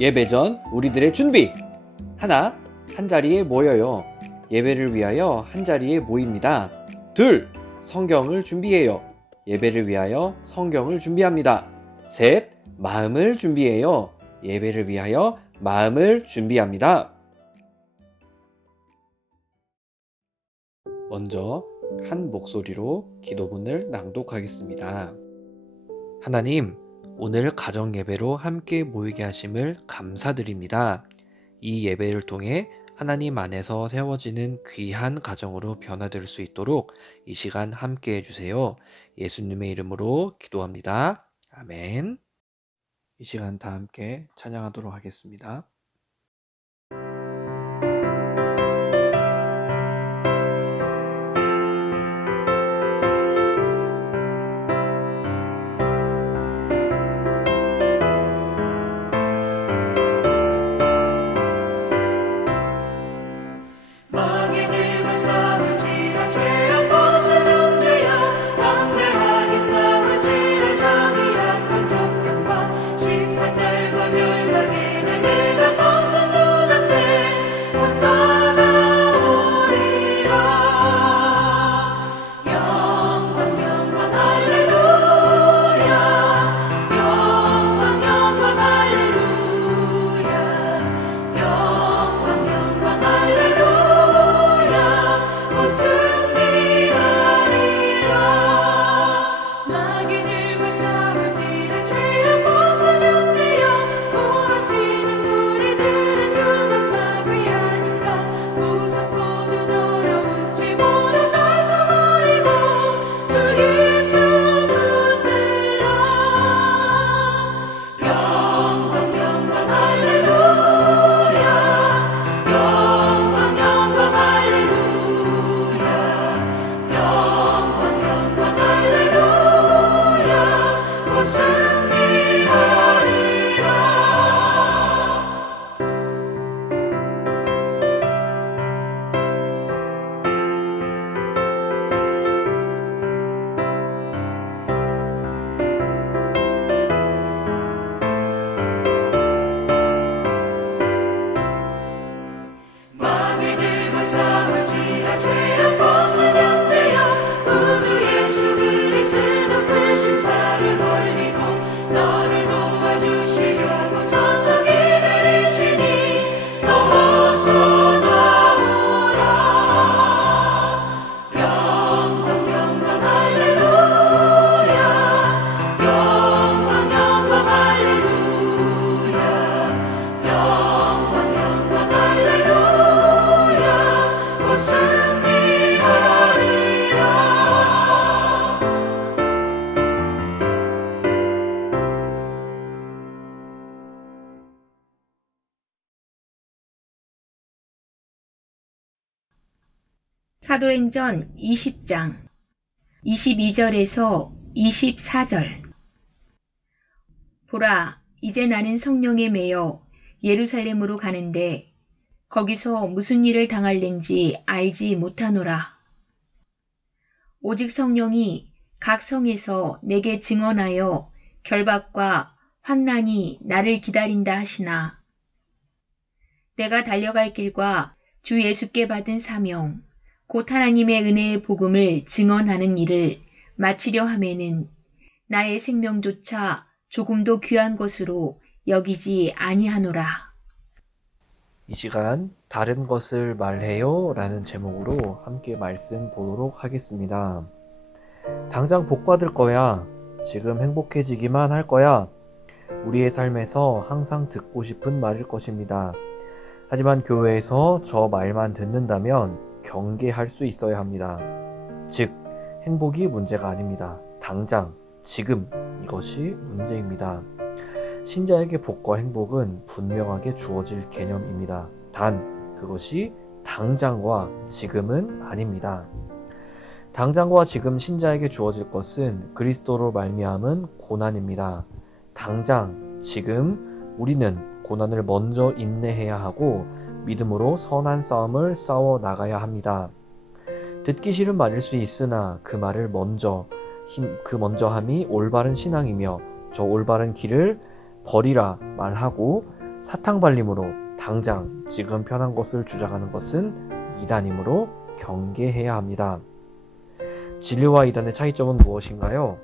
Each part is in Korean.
예배 전 우리들의 준비. 하나, 한 자리에 모여요. 예배를 위하여 한 자리에 모입니다. 둘, 성경을 준비해요. 예배를 위하여 성경을 준비합니다. 셋, 마음을 준비해요. 예배를 위하여 마음을 준비합니다. 먼저 한 목소리로 기도문을 낭독하겠습니다. 하나님, 오늘 가정 예배로 함께 모이게 하심을 감사드립니다. 이 예배를 통해 하나님 안에서 세워지는 귀한 가정으로 변화될 수 있도록 이 시간 함께 해주세요. 예수님의 이름으로 기도합니다. 아멘. 이 시간 다 함께 찬양하도록 하겠습니다. 사도행전 20장 22절에서 24절 보라, 이제 나는 성령에 매여 예루살렘으로 가는데 거기서 무슨 일을 당할는지 알지 못하노라. 오직 성령이 각 성에서 내게 증언하여 결박과 환난이 나를 기다린다 하시나. 내가 달려갈 길과 주 예수께 받은 사명, 곧 하나님의 은혜의 복음을 증언하는 일을 마치려 함에는 나의 생명조차 조금도 귀한 것으로 여기지 아니하노라. 이 시간 다른 것을 말해요 라는 제목으로 함께 말씀 보도록 하겠습니다. 당장 복 받을 거야. 지금 행복해지기만 할 거야. 우리의 삶에서 항상 듣고 싶은 말일 것입니다. 하지만 교회에서 저 말만 듣는다면 경계할 수 있어야 합니다. 즉, 행복이 문제가 아닙니다. 당장, 지금 이것이 문제입니다. 신자에게 복과 행복은 분명하게 주어질 개념입니다. 단, 그것이 당장과 지금은 아닙니다. 당장과 지금 신자에게 주어질 것은 그리스도로 말미암은 고난입니다. 당장, 지금 우리는 고난을 먼저 인내해야 하고 믿음으로 선한 싸움을 싸워 나가야 합니다. 듣기 싫은 말일 수 있으나 그 말을 먼저 그 먼저함이 올바른 신앙이며 저 올바른 길을 버리라 말하고 사탕 발림으로 당장 지금 편한 것을 주장하는 것은 이단이므로 경계해야 합니다. 진리와 이단의 차이점은 무엇인가요?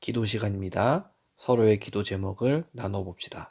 기도 시간입니다. 서로의 기도 제목을 나눠 봅시다.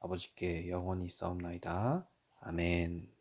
아버지께 영원히 있사옵나이다. 아멘.